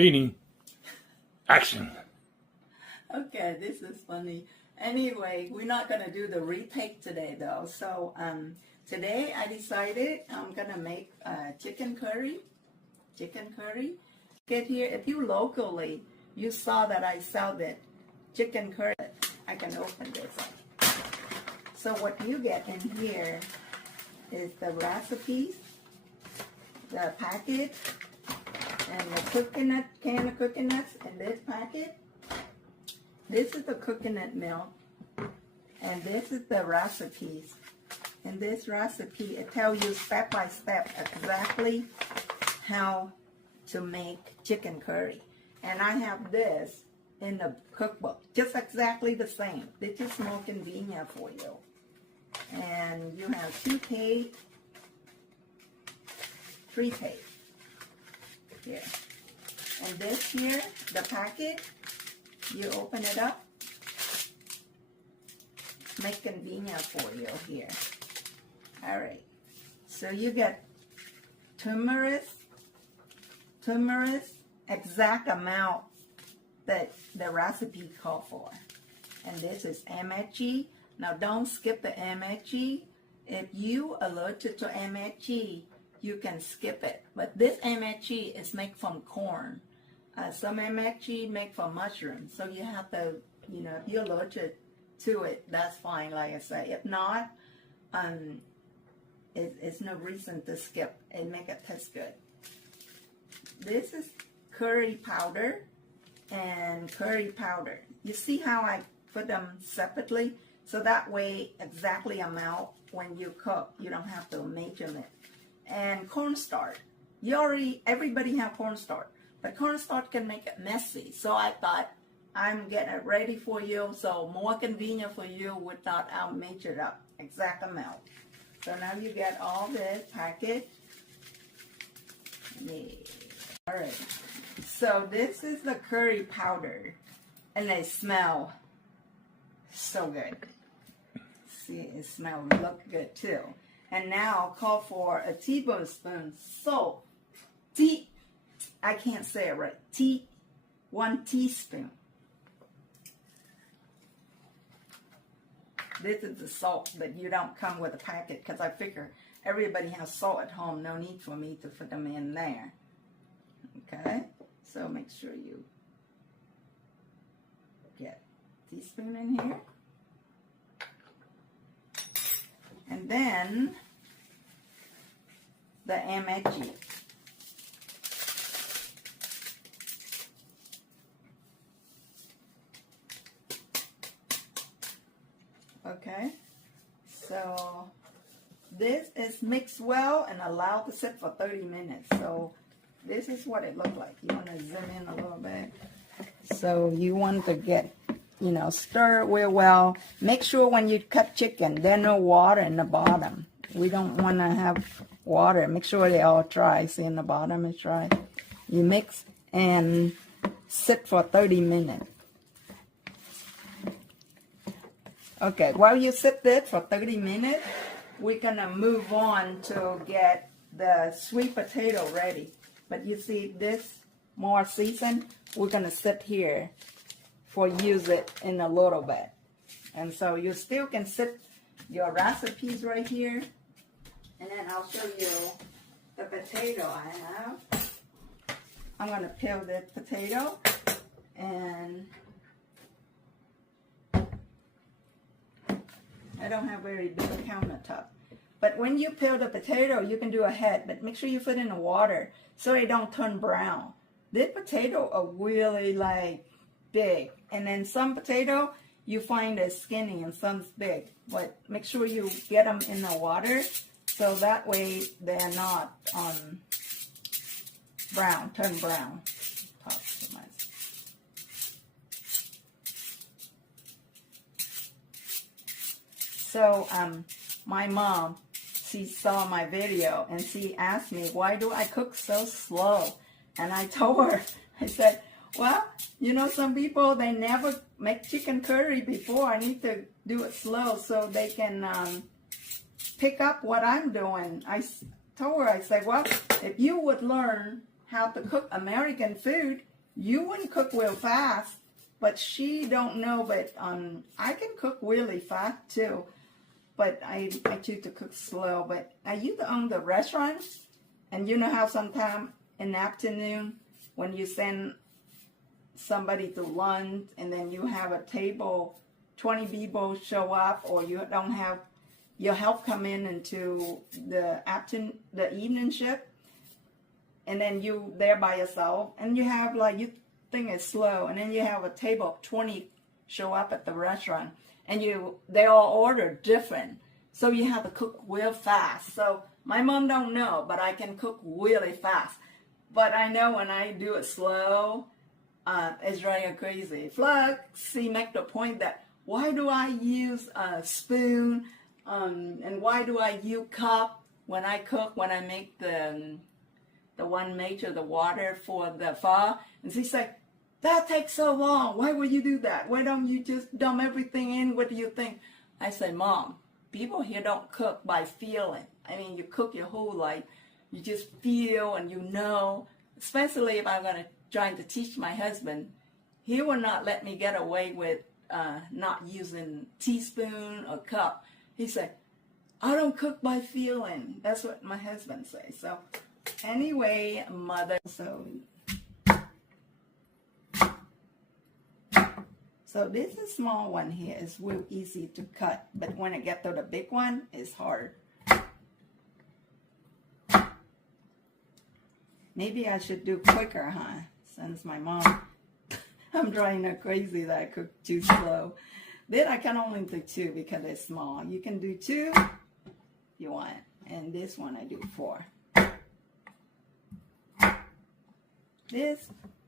Beanie. Action. Okay, this is funny. Anyway, we're not going to do the retake today though. So today I decided I'm going to make chicken curry. Get here, if you locally, you saw that I sell the chicken curry. I can open this up. So what you get in here is the recipes, the packet, and the coconut, can of coconuts in this packet. This is the coconut milk, and this is the recipes. In this recipe, it tells you step by step exactly how to make chicken curry. And I have this in the cookbook, just exactly the same. This is more convenient for you. And you have 2 tape, 3 tape here. And this here, the packet, you open it up, make convenient for you here. All right, so you get turmeric, exact amount that the recipe called for. And this is MSG. Now don't skip the MSG. If you allergic to MSG, you can skip it. But this MSG is made from corn. Some MSG made from mushrooms. So you have to, if you're allergic to it, that's fine, like I say. If not, it's no reason to skip and make it taste good. This is curry powder and curry powder. You see how I put them separately? So that way, exactly amount when you cook, you don't have to measure it. And cornstarch. Everybody have cornstarch, but cornstarch can make it messy. So I thought, I'm getting it ready for you, so more convenient for you without I'll measure it up, exact amount. So now you get all this packet. Yeah. All right. So this is the curry powder, and they smell so good. See, it smells look good too. And now call for a tablespoon salt. I can't say it right. 1 teaspoon. This is the salt, but you don't come with a packet because I figure everybody has salt at home. No need for me to put them in there. Okay, so make sure you get a teaspoon in here. And then the MSG. Okay, so this is mixed well and allowed to sit for 30 minutes. So this is what it looked like. You want to zoom in a little bit. So you want to get, stir it real well. Make sure when you cut chicken, there's no water in the bottom. We don't want to have water. Make sure they all dry. See, in the bottom is dry. You mix and sit for 30 minutes. Okay, while you sit there for 30 minutes, we're going to move on to get the sweet potato ready. But you see this more seasoned, we're going to sit here for use it in a little bit. And so you still can sit your recipes right here. And then I'll show you the potato I have. I'm going to peel this potato and I don't have very big countertop. But when you peel the potato, you can do a head, but make sure you put it in the water so it don't turn brown. This potato are really big. And then some potato, you find is skinny and some's big. But make sure you get them in the water so that way they're not brown, turn brown. So my mom, she saw my video and she asked me, why do I cook so slow? And I told her, I said, well, some people, they never make chicken curry before. I need to do it slow so they can pick up what I'm doing. told her, I said, well, if you would learn how to cook American food, you wouldn't cook real fast, but she don't know, but I can cook really fast too. But I choose to cook slow. But I used to own the restaurant, and you know how sometimes in the afternoon when you send somebody to lunch and then you have a table, 20 people show up, or you don't have your help come in into the evening shift, and then you there by yourself, and you have like, you think it's slow, and then you have a table of 20 show up at the restaurant, and they all order different, so you have to cook real fast. So my mom don't know, but I can cook really fast. But I know when I do it slow, it's driving crazy. Plus, she make the point that why do I use a spoon, and why do I use cup when I cook, when I make the one made to the water for the pho? And she said, that takes so long. Why would you do that? Why don't you just dump everything in? What do you think? I say, Mom, people here don't cook by feeling. I mean, you cook your whole life. You just feel and you know, especially if I'm trying to teach my husband, he will not let me get away with not using teaspoon or cup. He said, I don't cook by feeling. That's what my husband says. So anyway, mother, so this is small one here. It's real easy to cut, but when I get to the big one, it's hard. Maybe I should do quicker, huh? Since my mom, I'm driving her crazy that I cook too slow. Then I can only do 2 because it's small. You can do 2 if you want. And this one I do 4.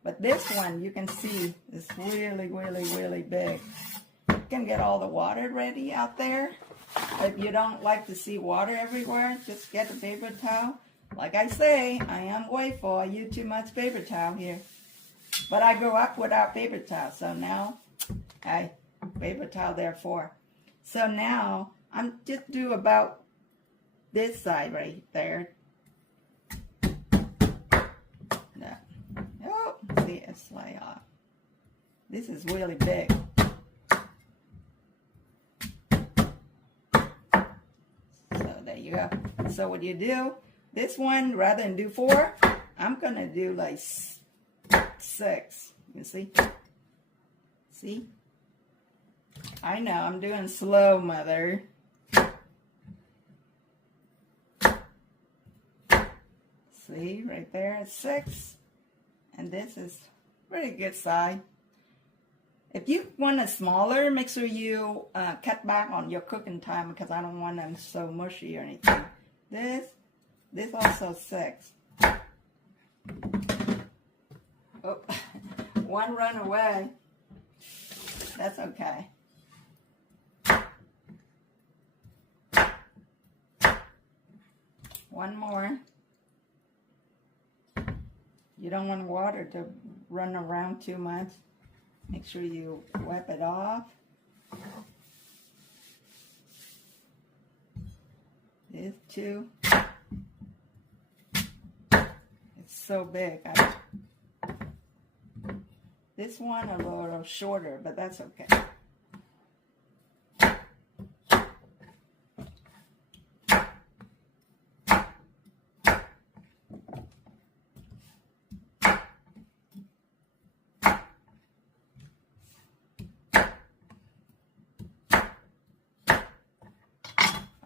But this one you can see is really, really, really big. You can get all the water ready out there. If you don't like to see water everywhere, just get a paper towel. Like I say, I am grateful. I use too much paper towel here. But I grew up without paper towel, so now paper towel therefore. So now I'm just do about this side right there. Oh, see, it's slide off. This is really big. So there you go. So what you do, this one, rather than do 4, I'm gonna do like 6. You see? See? I know, I'm doing slow, mother. See, right there, it's 6. And this is pretty good size. If you want it smaller, make sure you cut back on your cooking time, because I don't want them so mushy or anything. This also 6. Oh, one run away. That's okay. One more. You don't want water to run around too much. Make sure you wipe it off. This 2. It's so big. This one a little shorter, but that's okay.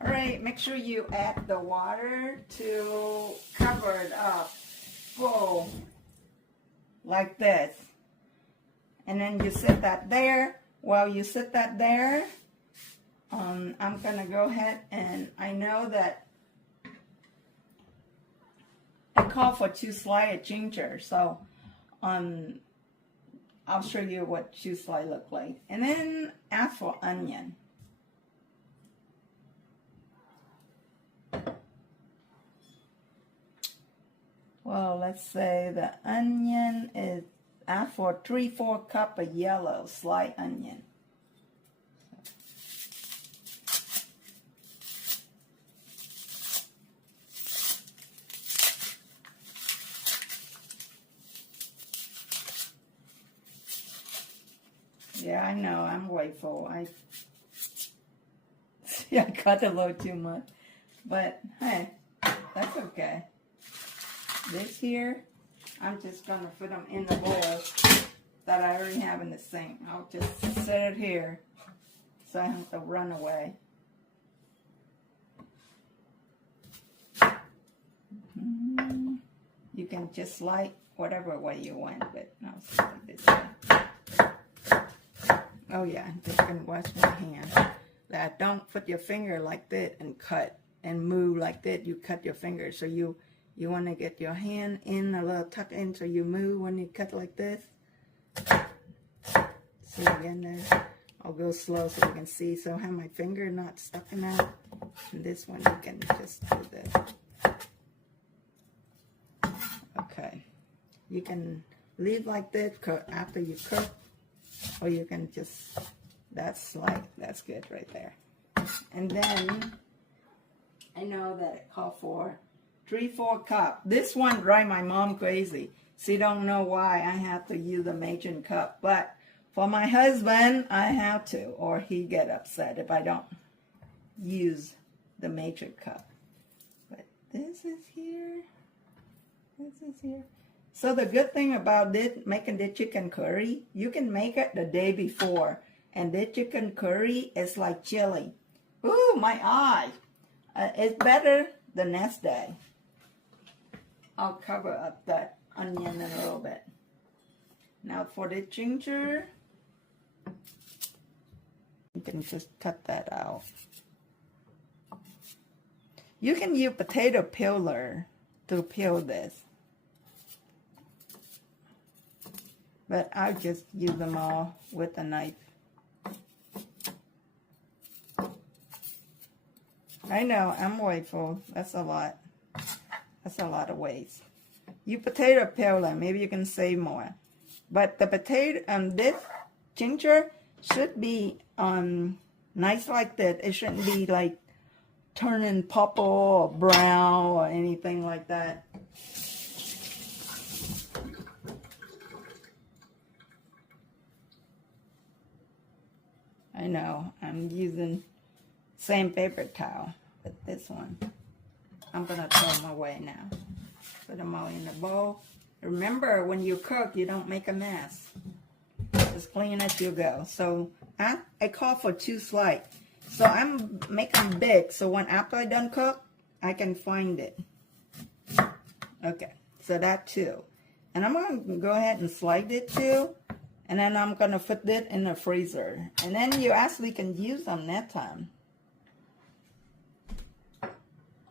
Alright, make sure you add the water to cover it up full like this. And then you set that there. While you set that there, I'm going to go ahead, and I know that I call for 2 slices of ginger. So I'll show you what 2 slices look like. And then ask for onion. Well, let's say the onion is, ask for 3/4 cup of yellow sliced onion. Yeah, I know. I'm way full. See, I cut a little too much. But, hey, that's okay. This here, I'm just going to put them in the bowl that I already have in the sink. I'll just set it here so I don't have to run away. You can just like whatever way you want, but I'll set it this way. Oh yeah, just gonna wash my hand. That don't put your finger like that and cut and move like that. You cut your finger, so you want to get your hand in a little tuck in, so you move when you cut like this. See again there. I'll go slow so you can see. So I have my finger not sticking out. And this one you can just do this. Okay, you can leave like that after you cook, or you can just, that's good right there. And then I know that it called for 3/4 cup. This one drive my mom crazy. She don't know why I have to use a measuring cup, but for my husband I have to, or he get upset if I don't use the measuring cup. But this is here. This is here. So the good thing about this, making the chicken curry, you can make it the day before. And the chicken curry is like chili. Ooh, my eye. It's better the next day. I'll cover up that onion in a little bit. Now for the ginger, you can just cut that out. You can use potato peeler to peel this. But I'll just use them all with a knife. I know, I'm way full. That's a lot. That's a lot of waste. You potato peeler, maybe you can save more. But the potato, this ginger should be nice like that. It shouldn't be like turning purple or brown or anything like that. I know, I'm using same paper towel, but this one, I'm gonna throw them away now. Put them all in the bowl. Remember, when you cook, you don't make a mess. Just clean as you go. So I call for 2 slices. So I'm making big, so when after I done cook, I can find it. Okay, so that 2. And I'm gonna go ahead and slide it too. And then I'm going to put it in the freezer. And then you actually can use them that time.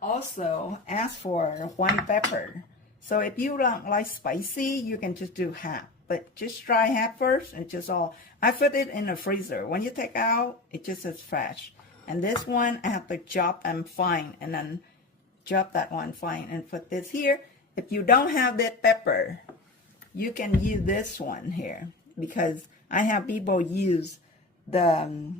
Also, ask for 1 pepper. So if you don't like spicy, you can just do half. But just try half first and just all. I put it in the freezer. When you take out, it just is fresh. And this one, I have to chop them fine. And then chop that one fine and put this here. If you don't have that pepper, you can use this one here. Because I have people use the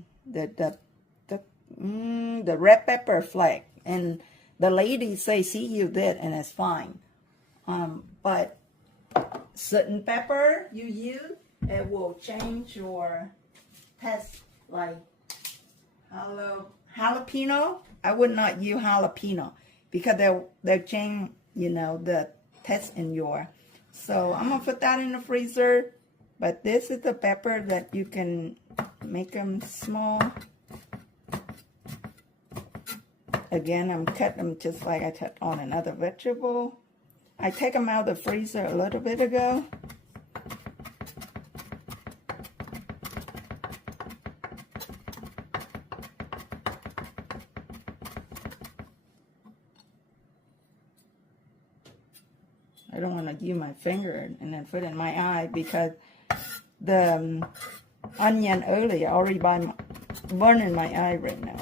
red pepper flake, and the lady say she used it and it's fine. But certain pepper you use, it will change your taste. Like jalapeno, I would not use jalapeno because they'll change, you know, the taste in your. So I'm gonna put that in the freezer. But this is the pepper that you can make them small. Again, I'm cutting them just like I cut on another vegetable. I take them out of the freezer a little bit ago. I don't want to use my finger and then put it in my eye because the onion earlier already burning my eye right now.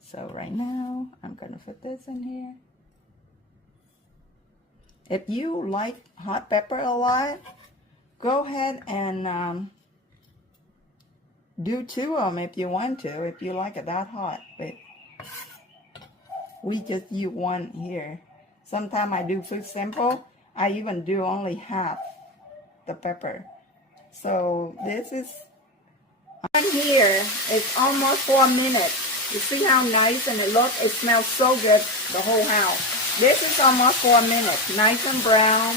So right now I'm gonna put this in here. If you like hot pepper a lot, go ahead and do 2 of them if you want to, if you like it that hot. But we just use 1 here. Sometimes I do food simple. I even do only half the pepper. So this is on here. It's almost 4 minutes. You see how nice and it looks? It smells so good, the whole house. This is almost 4 minutes, nice and brown.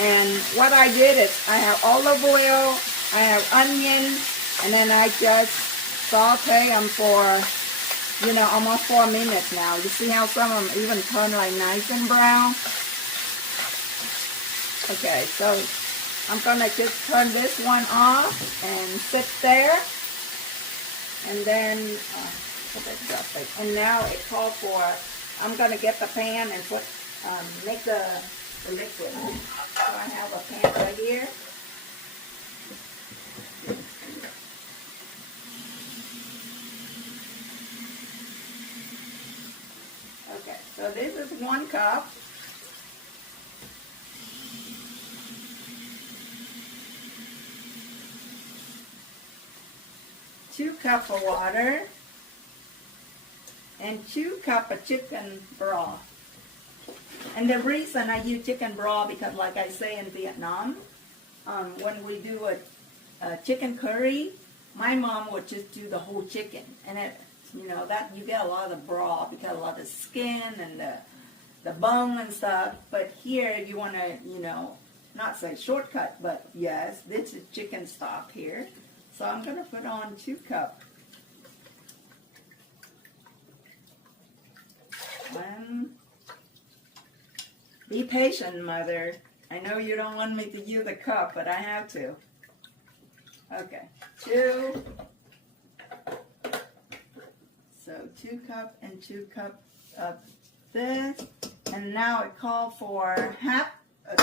And what I did is I have olive oil, I have onion, and then I just saute them for, you know, almost 4 minutes now. You see how some of them even turn like nice and brown? Okay, so I'm gonna just turn this one off and sit there. And then, and now it calls for, I'm gonna get the pan and put, make the liquid. So I have a pan right here. Okay, so this is 1 cup. Two cups of water and 2 cups of chicken broth. And the reason I use chicken broth because, like I say in Vietnam, when we do a chicken curry, my mom would just do the whole chicken, and it, you know, that you get a lot of broth because a lot of skin and the bone and stuff. But here you want to, you know, not say shortcut, but yes, this is chicken stock here. So I'm going to put on 2 cups. Be patient, Mother. I know you don't want me to use the cup, but I have to. Okay, 2. So 2 cups and 2 cups of this. And now it calls for half a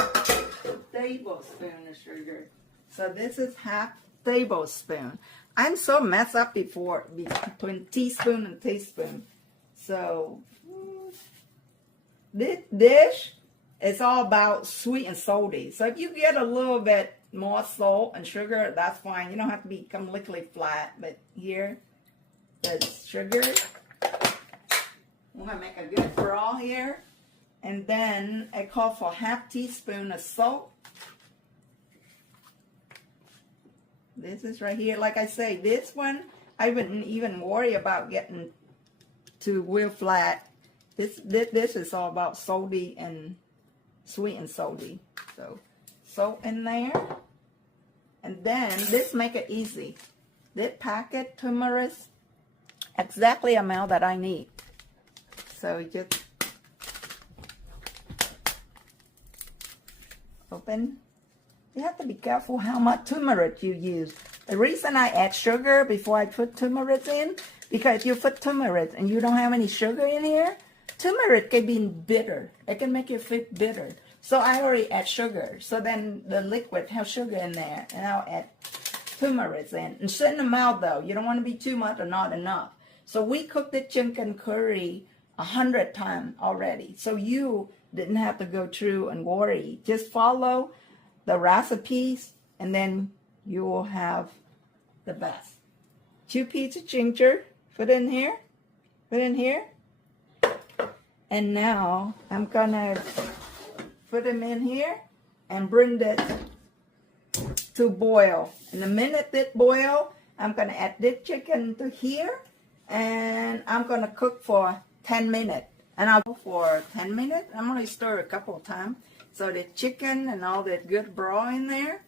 tablespoon of sugar. So this is half tablespoon. I'm so messed up before between teaspoon and teaspoon. So this dish is all about sweet and salty. So if you get a little bit more salt and sugar, that's fine. You don't have to be completely flat. But here, the sugar. We're gonna make a good broth here. And then I call for half teaspoon of salt. This is right here. Like I say, this one, I wouldn't even worry about getting to real flat. This is all about salty and sweet and salty. So, salt in there. And then, this make it easy. This packet turmeric, exactly amount that I need. So, just open. You have to be careful how much turmeric you use. The reason I add sugar before I put turmeric in, because if you put turmeric and you don't have any sugar in here, turmeric can be bitter. It can make your food bitter. So I already add sugar. So then the liquid has sugar in there, and I'll add turmeric in. And certain amount though, you don't want to be too much or not enough. So we cooked the chicken curry 100 times already. So you didn't have to go through and worry. Just follow the recipes, and then you will have the best. 2 pieces of ginger, put in here, and now I'm gonna put them in here and bring this to boil. And the minute it boil, I'm gonna add this chicken to here, and I'm gonna cook for 10 minutes. And I'll go for 10 minutes. I'm gonna stir a couple of times. So the chicken and all that good broth in there.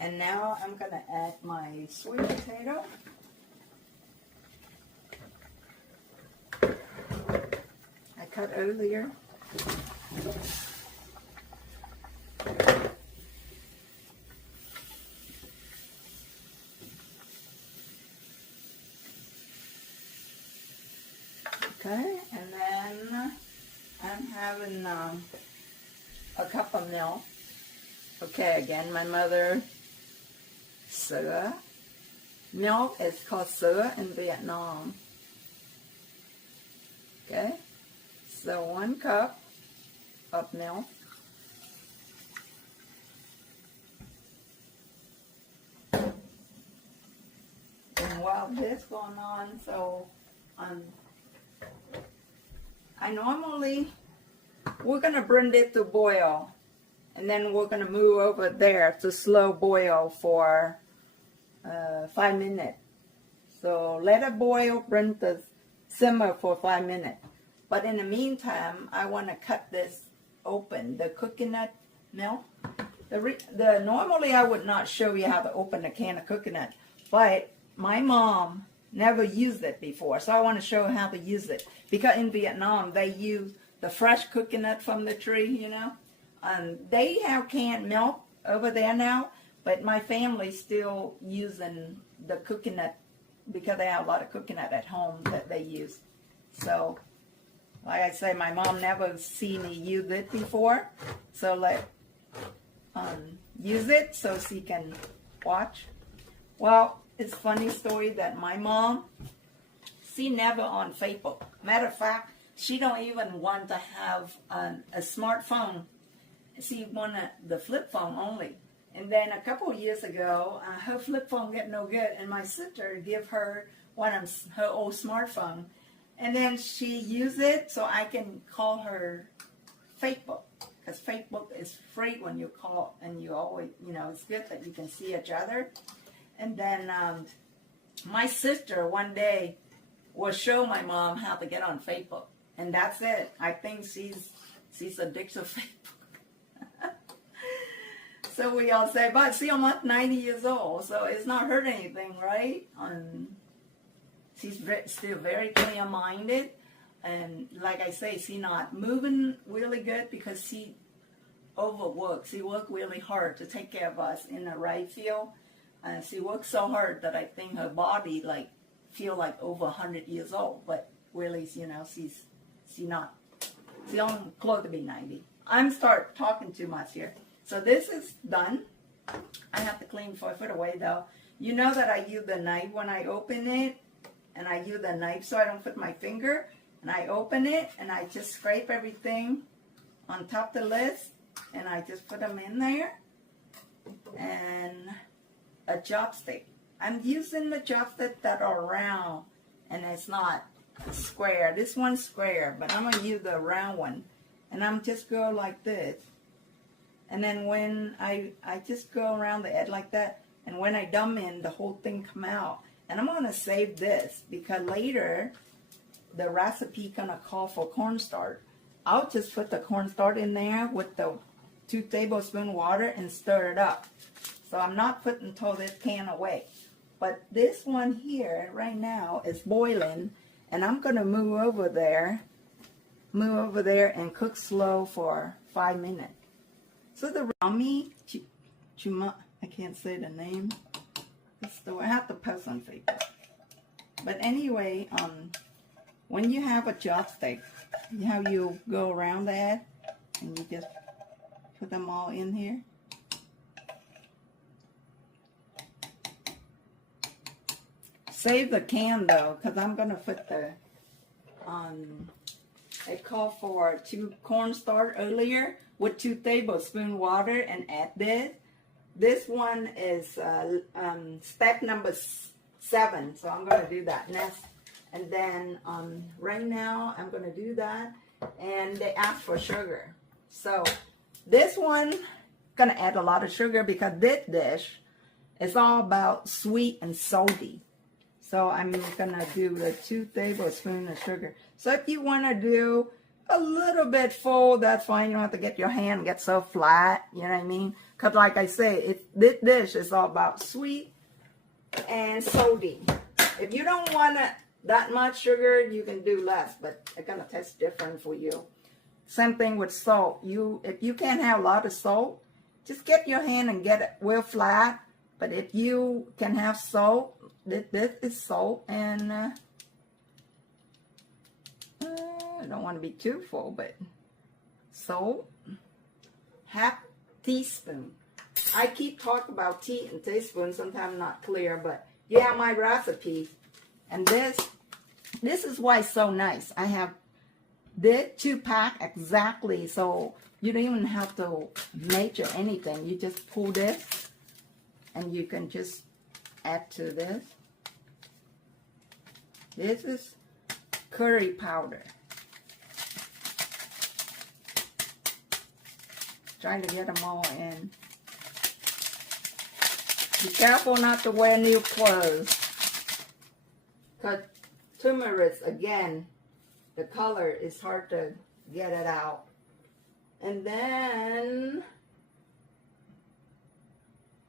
And now I'm going to add my sweet potato. I cut earlier. Okay, and then I'm having a cup of milk. Okay, again, my mother, sữa. Milk is called sữa in Vietnam. Okay, so 1 cup of milk. And while this going on, so I normally, we're going to bring it to boil, and then we're going to move over there to slow boil for 5 minutes. So let it boil, bring the simmer for 5 minutes. But in the meantime, I want to cut this open, the coconut milk. Normally I would not show you how to open a can of coconut, but my mom never used it before, so I want to show her how to use it. Because in Vietnam, they use the fresh coconut from the tree, you know. And they have canned milk over there now, but my family's still using the coconut because they have a lot of coconut at home that they use. So, like I say, my mom never seen me use it before, so use it so she can watch. Well, it's a funny story that my mom, she never on Facebook. Matter of fact, she don't even want to have a smartphone. She wanted the flip phone only. And then a couple of years ago, her flip phone got no good, and my sister gave her one of her old smartphone. And then she used it so I can call her Facebook. Because Facebook is free when you call, and you always, you know, it's good that you can see each other. And then my sister one day will show my mom how to get on Facebook. And that's it. I think she's addicted to Facebook. So we all say, but see, I'm not 90 years old, so it's not hurt anything, right? She's still very clear-minded. And like I say, she's not moving really good because she overworks. She worked really hard to take care of us in the right field. And she worked so hard that I think her body feel like over 100 years old. But really, you know, she's not. She's only close to be 90. I'm start talking too much here. So this is done. I have to clean before I put it away though. You know that I use the knife when I open it. And I use the knife so I don't put my finger. And I open it and I just scrape everything on top of the list. And I just put them in there. And a chopstick. I'm using the chopstick that are round. And it's not square. This one's square. But I'm going to use the round one. And I'm just go like this. And then when I just go around the edge like that. And when I dump in, the whole thing come out. And I'm going to save this because later the recipe going to call for cornstarch. I'll just put the cornstarch in there with the 2 tablespoons water and stir it up. So I'm not putting this can away. But this one here right now is boiling. And I'm going to move over there and cook slow for 5 minutes. So the Rami Chuma, I can't say the name. I have to post on Facebook. But anyway, when you have a chopstick, you go around that and you just put them all in here. Save the can though, because I'm going to put the, it called for 2 cornstarch earlier with 2 tablespoons water and add this. This one is step number 7, so I'm going to do that next. And then right now I'm going to do that, and they ask for sugar. So this one going to add a lot of sugar because this dish is all about sweet and salty. So I'm going to do the 2 tablespoons of sugar. So if you want to do a little bit full, that's fine. You don't have to get your hand get so flat, you know what I mean? Because like I say, this dish is all about sweet and salty. If you don't want that much sugar, you can do less, but it's going to taste different for you. Same thing with salt. If you can't have a lot of salt, just get your hand and get it real flat. But if you can have salt, this is salt, and I don't want to be too full, but salt, half teaspoon. I keep talking about tea and teaspoon, sometimes not clear, but you have my recipe. And this is why it's so nice. I have this 2-pack exactly, so you don't even have to measure anything. You just pull this, and you can just add to this. This is curry powder. Trying to get them all in. Be careful not to wear new clothes. Because turmeric, again, the color is hard to get it out. And then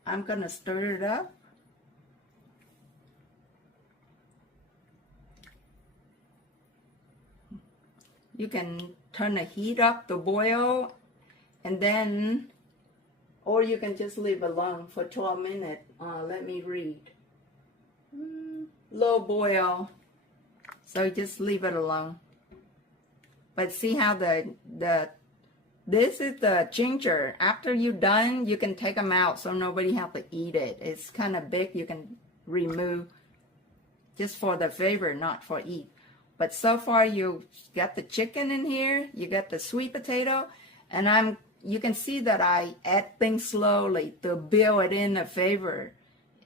I'm going to stir it up. You can turn the heat up to boil, and then, or you can just leave it alone for 12 minutes. Let me read. Low boil, so just leave it alone. But see how this is the ginger. After you're done, you can take them out so nobody have to eat it. It's kind of big. You can remove just for the flavor, not for eat. But so far you got the chicken in here, you got the sweet potato, and you can see that I add things slowly to build it in the flavor.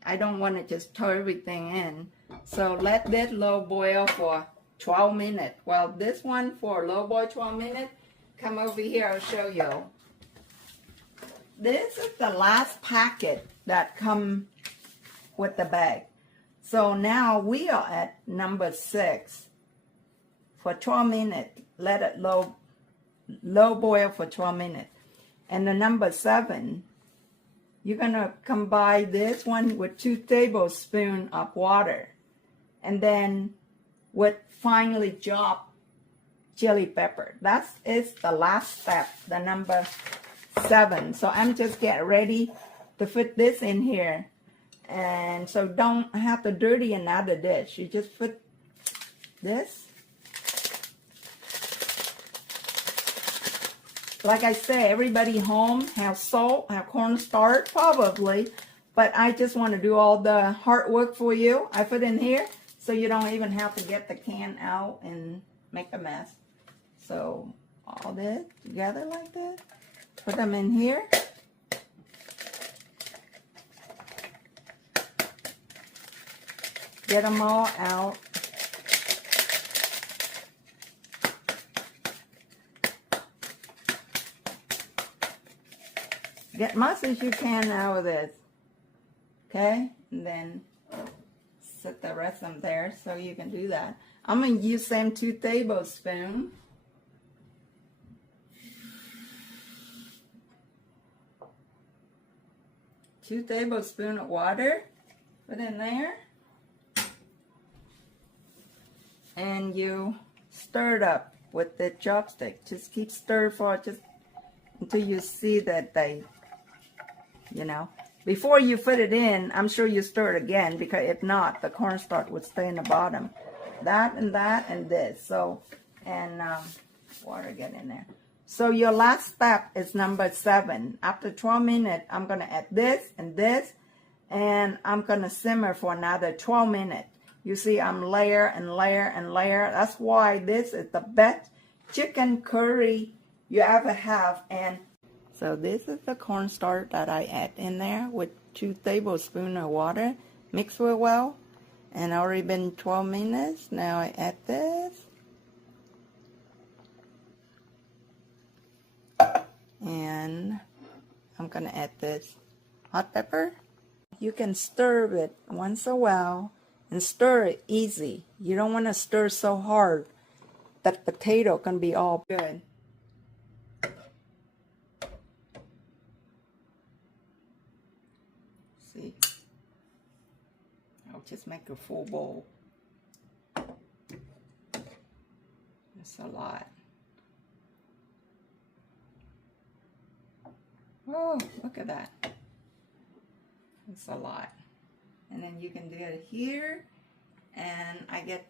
I don't want to just throw everything in. So let that low boil for 12 minutes. Well, this one for low boil 12 minutes, come over here, I'll show you. This is the last packet that come with the bag. So now we are at number 6. For 12 minutes, let it low boil for 12 minutes. And the number 7, you're gonna combine this one with 2 tablespoons of water, and then with finely chopped chili pepper. That is the last step, the number 7. So I'm just getting ready to put this in here, and so don't have to dirty another dish. You just put this. Like I say, everybody home have salt, have cornstarch, probably, but I just want to do all the hard work for you. I put in here so you don't even have to get the can out and make a mess. So all this together like this, put them in here. Get them all out. Get much as you can out of this, okay? And then set the rest of them there so you can do that. I'm going to use same 2 tablespoons. Two tablespoons of water, put in there. And you stir it up with the chopstick. Just keep stirring for just until you see that they, before you put it in, I'm sure you stir it again, because if not, the cornstarch would stay in the bottom. That and this. So, and water get in there. So your last step is number 7. After 12 minutes, I'm going to add this, and I'm going to simmer for another 12 minutes. You see, I'm layer and layer and layer. That's why this is the best chicken curry you ever have. And so this is the cornstarch that I add in there with 2 tablespoons of water. Mix it well. And already been 12 minutes. Now I add this. And I'm going to add this hot pepper. You can stir it once in a while and stir it easy. You don't want to stir so hard that potato can be all good. See, I'll just make a full bowl. That's a lot. Oh, look at that. It's a lot. And then you can do it here. And I get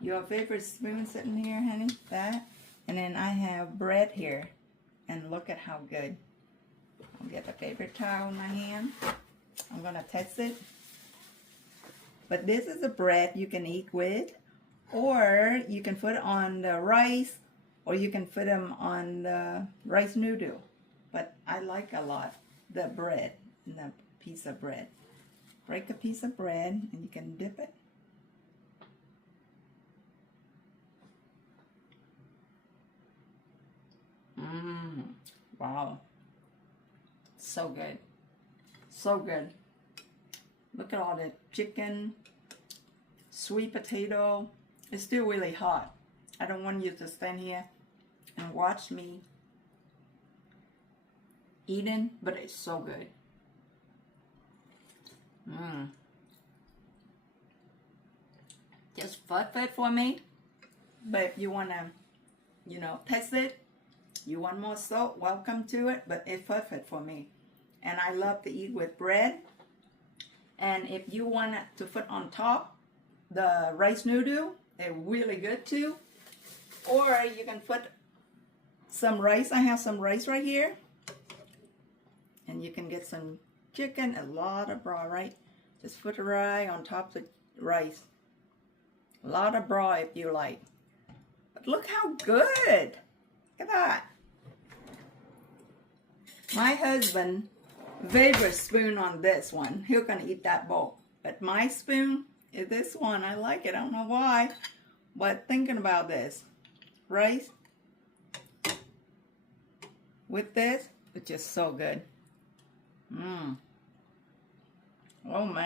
your favorite spoon sitting here, honey. That. And then I have bread here. And look at how good. I'll get a paper towel in my hand. I'm going to test it. But this is the bread you can eat with. Or you can put it on the rice. Or you can put them on the rice noodle. But I like a lot the bread, the piece of bread. Break a piece of bread and you can dip it. Wow. So good. So good. Look at all the chicken, sweet potato. It's still really hot. I don't want you to stand here and watch me eating, but it's so good. Just perfect for me. But if you want to, you know, test it, you want more salt, welcome to it, but it's perfect for me. And I love to eat with bread. And if you want it to put on top the rice noodle, they're really good too. Or you can put some rice. I have some rice right here. And you can get some chicken, a lot of broth, right? Just put it right on top of the rice. A lot of broth if you like. But look how good. Look at that. My husband, favorite spoon on this one. He's gonna eat that bowl. But my spoon is this one. I like it. I don't know why. But thinking about this. Rice with this, it's just so good. Oh man.